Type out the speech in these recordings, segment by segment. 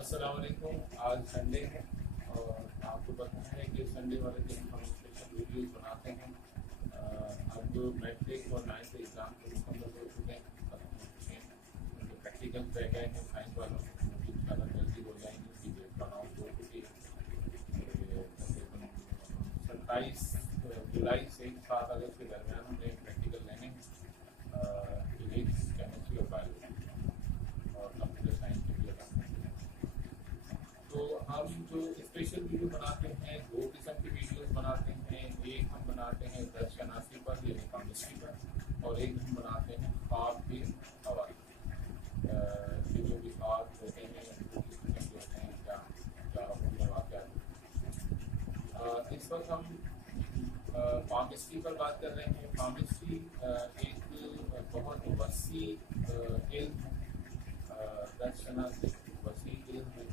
السلام علیکم. آج سنڈے ہے اور آپ کو پتہ ہے کہ سنڈے والے دن ہم اسپیشل ویڈیوز بناتے ہیں. اب میٹرک اور نائنتھ ایگزام کے مکمل ہو چکے ہیں, ختم ہو چکے ہیں. ان کے پریکٹیکل رہ گئے ہیں سائنس والوں کے, وہ بھی انشاءاللہ جلدی ہو جائیں گے. کی ڈیٹ اناؤنس ہو چکی ہے. 27 جولائی سے 7 اگست کے درمیان ہم نے پریکٹیکل لینے ہیں. فزکس, کیمسٹری اور بایولوجی اور کمپیوٹر سائنس کے بھی الگ. تو ہم جو اسپیشل ویڈیو بناتے ہیں, دو قسم کی ویڈیوز بناتے ہیں. ایک ہم بناتے ہیں درس شناسی پر یعنی کیمسٹری پر, اور ایک ہم بناتے ہیں خواب کے حوالے. کہ جو بھی خواب ہوتے ہیں وہ کس قسم کے ہوتے ہیں, کیا کیا ان میں واقعات ہوتے ہیں. اس وقت ہم کیمسٹری پر بات کر رہے ہیں. کیمسٹری ایک بہت وسیع علم ہے. درس شناسی وسیع علم ہے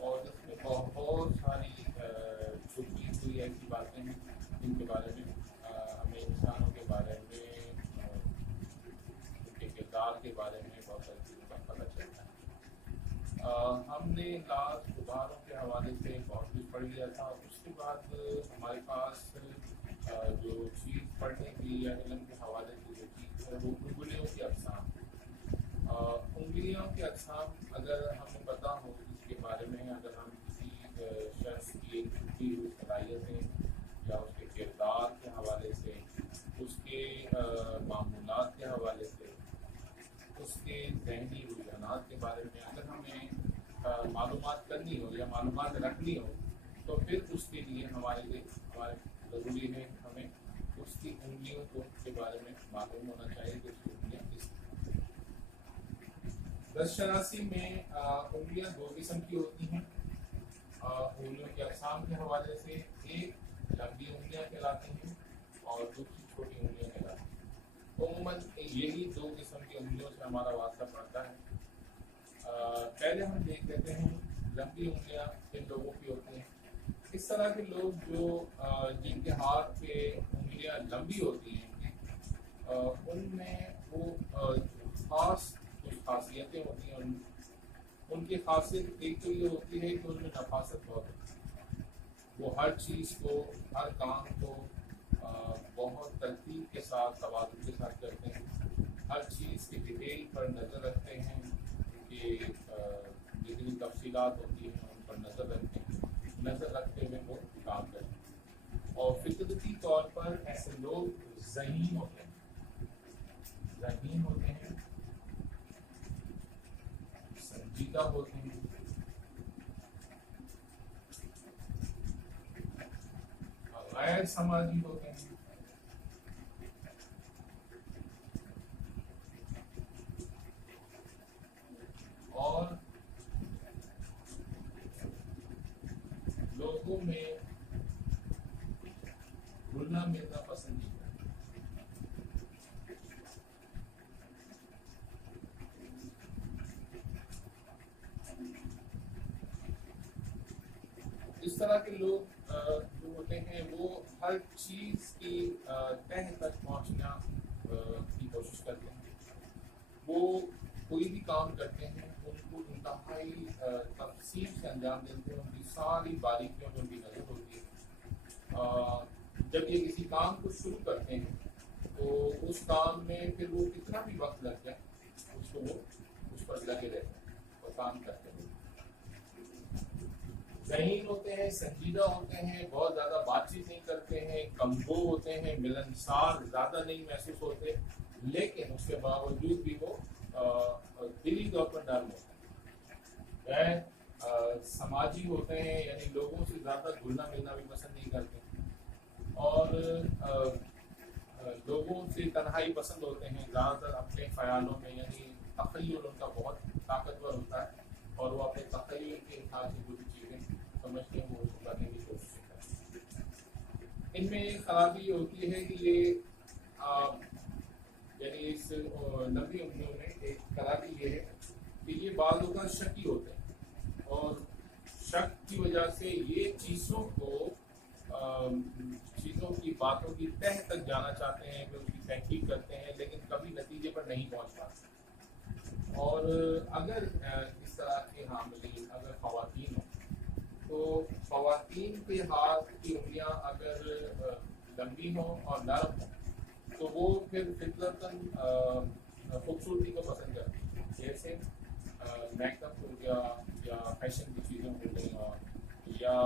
اور اس میں بہت ساری چھپی ہوئی ایسی باتیں ہیں جن کے بارے میں ہمیں انسانوں کے بارے میں, ان کے کردار کے بارے میں بہت ساری چیزوں کا پتہ چلتا ہے. ہم نے لاسٹ غباروں کے حوالے سے بہت کچھ پڑھ لیا تھا. اس کے بعد ہمارے پاس جو چیز پڑھنے کی یا علم کے حوالے سے جو چیز ہے وہ انگلیوں کی اقسام. انگلیوں کے اقسام اگر ہمیں پتہ ہو اس کے بارے میں, اگر ہم کسی شخص کی چھپی ہوئی صلاحیتیں یا اس کے کردار کے حوالے سے, اس کے معمولات کے حوالے سے, اس کے ذہنی رجحانات کے بارے میں اگر ہمیں معلومات کرنی ہو یا معلومات رکھنی ہو, تو پھر اس کے لیے ہمارے ضروری ہے کہ ہمیں اس کی انگلیوں کے بارے میں معلوم ہونا چاہیے کہ اس کی انگلیاں کس. درس شناسی میں انگلیاں دو قسم کی ہوتی ہیں. انگلیوں کے اقسام کے حوالے سے ایک لمبی انگلیاں کہلاتی ہیں اور دوسری چھوٹی انگلیاں کہلاتی ہیں. عموماً یہی دو قسم کی انگلیوں سے ہمارا واسطہ پڑتا ہے. پہلے ہم دیکھ لیتے ہیں لمبی انگلیاں کن لوگوں کی ہوتی ہیں. اس طرح کے لوگ جو جن کے ہاتھ پہ انگلیاں لمبی ہوتی ہیں, ان میں وہ خاص کچھ خاصیتیں ہوتی ہیں. ان کی خاصیت ایک تو یہ ہوتی ہے کہ ان میں نفاست بہت ہوتی ہے. وہ ہر چیز کو, ہر کام کو بہت ترتیب کے ساتھ, توازن کے ساتھ کرتے ہیں. ہر چیز کی ڈیٹیل پر نظر رکھتے ہیں. ان کی جتنی تفصیلات ہوتی ہیں ان پر نظر رکھتے ہیں. نظر رکھتے ہوئے وہ کام کرتے ہیں. اور فطرتی طور پر ایسے لوگ ذہین ہوتے ہیں. ذہین ہوتے ہیں, سنجیدہ ہوتے ہیں, غیر سماجی ہوتے ہیں. اور لوگوں میں گھلنا ملنا پسند نہیں کرتے. اس طرح کے لوگ جو ہوتے ہیں وہ ہر چیز کی تہ تک پہنچنا کی کوشش کرتے ہیں. وہ کوئی بھی کام کرتے ہیں ان کو انتہائی تفصیل سے انجام دیتے ہیں. ان کی ساری باریکیوں میں ان کی نظر ہوتی ہے. جب یہ کسی کام کو شروع کرتے ہیں تو اس کام میں پھر وہ کتنا بھی وقت لگ جائے اس کو وہ اس پر لگے رہتے ہیں اور کام کرتے ہیں. ذہین ہوتے ہیں, سنجیدہ ہوتے ہیں, بہت زیادہ بات چیت نہیں کرتے ہیں, کمزور ہوتے ہیں, ملنسار زیادہ نہیں محسوس ہوتے, لیکن اس کے باوجود بھی وہ دلی طور پر نرم ہوتے ہیں. سماجی ہوتے ہیں یعنی لوگوں سے زیادہ گھلنا ملنا بھی پسند نہیں کرتے, اور لوگوں سے تنہائی پسند ہوتے ہیں. زیادہ تر اپنے خیالوں میں, یعنی تخیل ان کا بہت طاقتور ہوتا ہے اور وہ اپنے تخیل کے حساب سے جو بھی چیزیں سمجھتے ہیں وہ اس کو کرنے کی کوشش کرتے ہیں. ان میں ایک خرابی یہ ہوتی ہے کہ یہ یعنی اس لمبی انگلیوں میں ایک خرابی یہ ہے کہ یہ بعض اوقات شکی ہوتے ہیں, اور شک کی وجہ سے یہ چیزوں کی باتوں کی تہ تک جانا چاہتے ہیں, کہ اس کی تحقیق کرتے ہیں, لیکن کبھی نتیجے پر نہیں پہنچ پاتے. اور اگر इस तरह के हामिलीन अगर ख़वातीन हो तो ख़वातीन के हाथ की उंगलियां अगर लंबी हों और नरम हों तो वो फिर फितरतन खूबसूरती को पसंद करती हैं। जैसे मेकअप हो गया या फैशन की चीज़ें हो गई या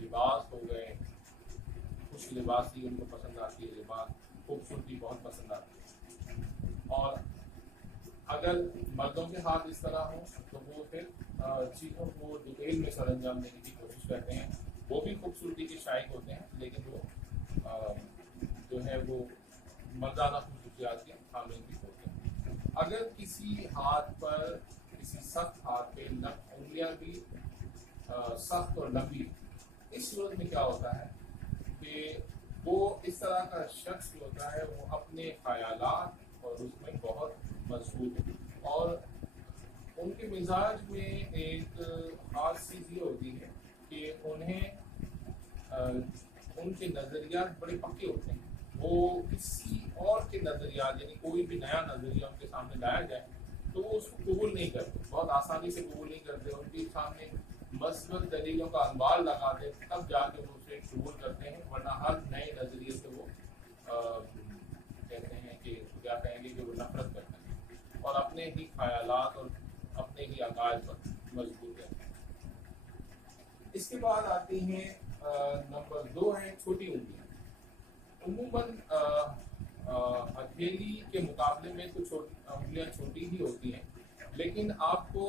लिबास हो गए, कुछ लिबास ही उनको पसंद आती है, लिबास खूबसूरती बहुत पसंद आती है। और अगर मर्दों के हाथ इस तरह हों तो वो फिर चीज़ों को डिटेल में सरंजाम देने की कोशिश करते हैं। वो भी खूबसूरती के शायक होते हैं, लेकिन वो जो है वो मर्दाना खूबसूरतियात के हामिल भी होते हैं। अगर किसी हाथ पर, किसी सख्त हाथ पे उंगलियां भी सख्त और लंबी, इस सूरत में क्या होता है कि वो इस तरह का शख्स जो होता है वो अपने ख्यालात और उसमें बहुत मजबूत है और उनके मिजाज में एक खास चीज़ ये होती है कि उन्हें उनके नज़रियात बड़े पक्के होते हैं। वो किसी और के नज़रियात, यानी कोई भी नया नज़रिया उनके सामने लाया जाए तो वो उसको कबूल नहीं करते, बहुत आसानी से कबूल नहीं करते। उनके सामने मसबत दलीलों का अंबार लगा दे तब जाके वो उसे कबूल करते हैं, वरना हर नए नज़रिए से वो कहते हैं कि क्या कहेंगे कि वो नफरत करते हैं और अपने ही ख्यालात और अपने ही अकायद पर मजबूत रहते हैं। इसके बाद आती हैं नंबर 2 है छोटी उंगलियां। उम्मूमन हथेली के मुकाबले में तो उंगलियां छोटी ही होती हैं, लेकिन आपको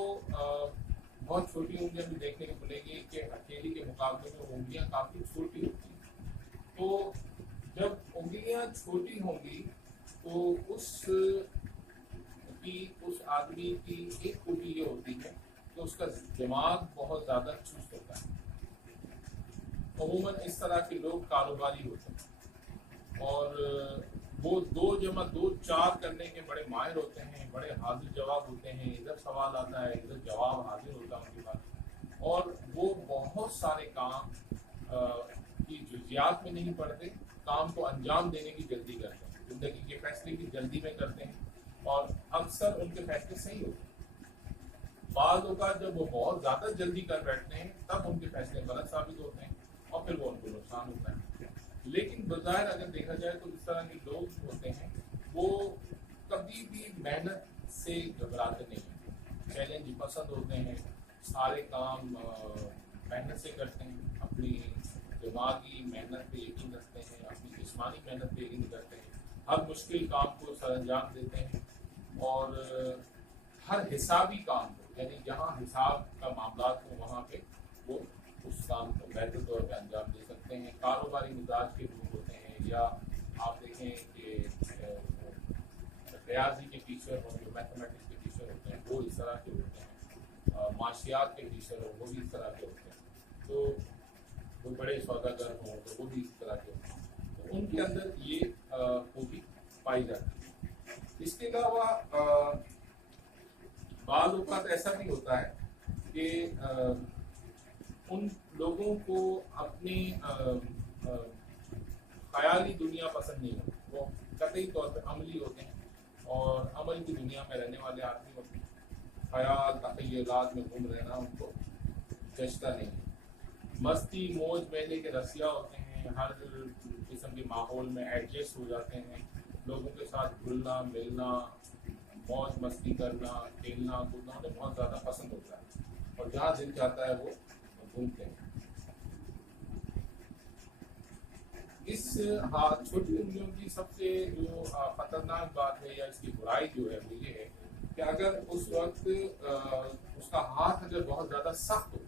बहुत छोटी उंगलियां भी देखने को मिलेगी कि हथेली के मुकाबले में उंगलियां काफ़ी छोटी होती हैं। तो जब उंगलियां छोटी होंगी तो उस आदमी की एक खूबी ये होती है कि उसका दिमाग बहुत ज़्यादा चुस्त होता है। अमूमन इस तरह के लोग कारोबारी होते हैं और वो 2 जमा 2 4 करने के बड़े माहिर होते हैं, बड़े हाजिर जवाब होते हैं। इधर सवाल आता है, इधर जवाब हाजिर होता है उनके पास, और वो बहुत सारे काम की जुजियात में नहीं पड़ते, काम को अंजाम देने की जल्दी करते हैं, जिंदगी के फैसले की जल्दी में करते हैं और अक्सर उनके फैसले सही होते हैं। बाद औक़ात जब वो बहुत ज़्यादा जल्दी कर बैठते हैं तब उनके फैसले गलत साबित होते हैं और फिर वो उनको नुकसान होता है। लेकिन बज़ाहिर अगर देखा जाए तो इस तरह के लोग होते हैं वो कभी भी मेहनत से घबराते नहीं हैं, चैलेंज पसंद होते हैं, सारे काम मेहनत से करते हैं, अपनी दिमागी मेहनत पे यकीन रखते हैं, अपनी जिस्मानी मेहनत पे यकीन करते हैं, हर मुश्किल काम को सरअंजाम देते हैं और हर हिसाबी काम को, यानी जहाँ हिसाब का मामला हो वहाँ पे वो उस काम को बेहतर तौर पे अंजाम दे सकते हैं। कारोबारी मिजाज के लोग होते हैं, या आप देखें कि रियाजी के टीचर हों, जो मैथमेटिक्स के टीचर होते हैं वो इस तरह के होते हैं, माशियात के टीचर हों वो भी इस तरह के होते हैं, तो वो बड़े सौदागर हों तो वो भी इस तरह के होते हैं, तो उनके अंदर ये खूबी पाई जाती है। इसके अलावा बाज़ औक़ात ऐसा भी होता है कि उन लोगों को अपनी ख़याली दुनिया पसंद नहीं होती, वो कतई तौर पर अमली होते हैं और अमल की दुनिया में रहने वाले आदमी होते हैं। ख़याल तख़य्युलात में घूम रहना उनको जचता नहीं है। मस्ती मौज मेले के रसिया होते हैं, हर किस्म के माहौल में एडजस्ट हो जाते हैं, लोगों के साथ घुलना मिलना, मौज मस्ती करना, खेलना कूदना उन्हें बहुत ज़्यादा पसंद होता है और जहाँ दिल चाहता है वो घूमते हैं। इस छोटी उंगलियों की सबसे जो खतरनाक बात है या इसकी बुराई जो है वो ये है कि अगर उस वक्त उसका हाथ अगर बहुत ज़्यादा सख्त हो,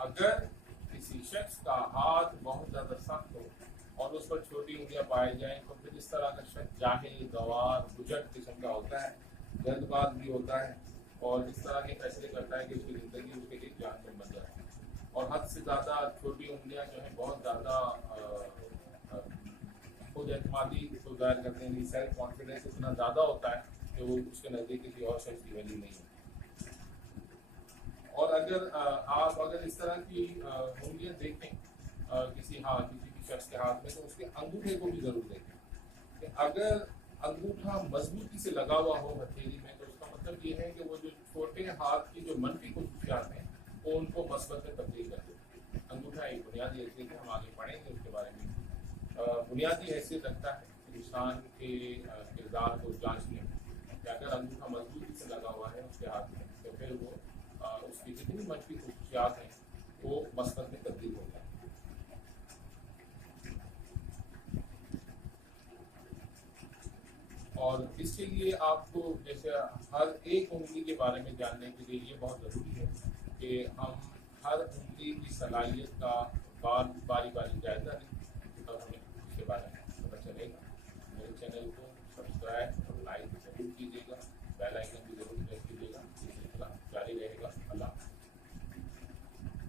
अगर किसी शख्स का हाथ बहुत ज़्यादा सख्त हो और उस पर छोटी उंगलियां पाई जाएं तो फिर इस तरह का शख्स जाहिल, गवार, बुझट किस्म का होता है, जल्दबाज भी होता है और इस तरह के फैसले करता है कि उसकी ज़िंदगी उसके लिए जान में बन जाए। और हद से ज़्यादा छोटी उंगलियां जो है बहुत ज़्यादा खुद एतमादी को ज़ाहिर करते हैं, सेल्फ कॉन्फिडेंस इतना ज़्यादा होता है कि वो उसके नज़दीक किसी और शख्स की वैल्यू नहीं है। और अगर आप इस तरह की उंगलियां देखें किसी शख्स के हाथ में तो उसके अंगूठे को भी ज़रूर देखें कि अगर अंगूठा मजबूती से लगा हुआ हो हथेली में तो उसका मतलब ये है कि वो जो छोटे हाथ की जो मनफी खसूसियात हैं वो उनको मस्बत में तब्दील कर देते हैं। अंगूठा एक बुनियादी हैसियत है, हम आगे पढ़ेंगे उसके बारे में। बुनियादी हैसियत रखता है इंसान के किरदार को जांचने में कि अगर अंगूठा मजबूती से लगा हुआ है उसके हाथ में तो फिर वो उसकी जितनी मनफी खसूसियात हैं वो मस्बत में तब्दील हो जाए। और इसके लिए आपको जैसे हर एक उंगली के बारे में जानने के लिए ये बहुत ज़रूरी है कि हम हर उंगली की सलाहियत का बारी बारी जायज़ा लें, तब हमें उसके बारे में पता चलेगा। मेरे चैनल को सब्सक्राइब और लाइक ज़रूर कीजिएगा, बेल आइकन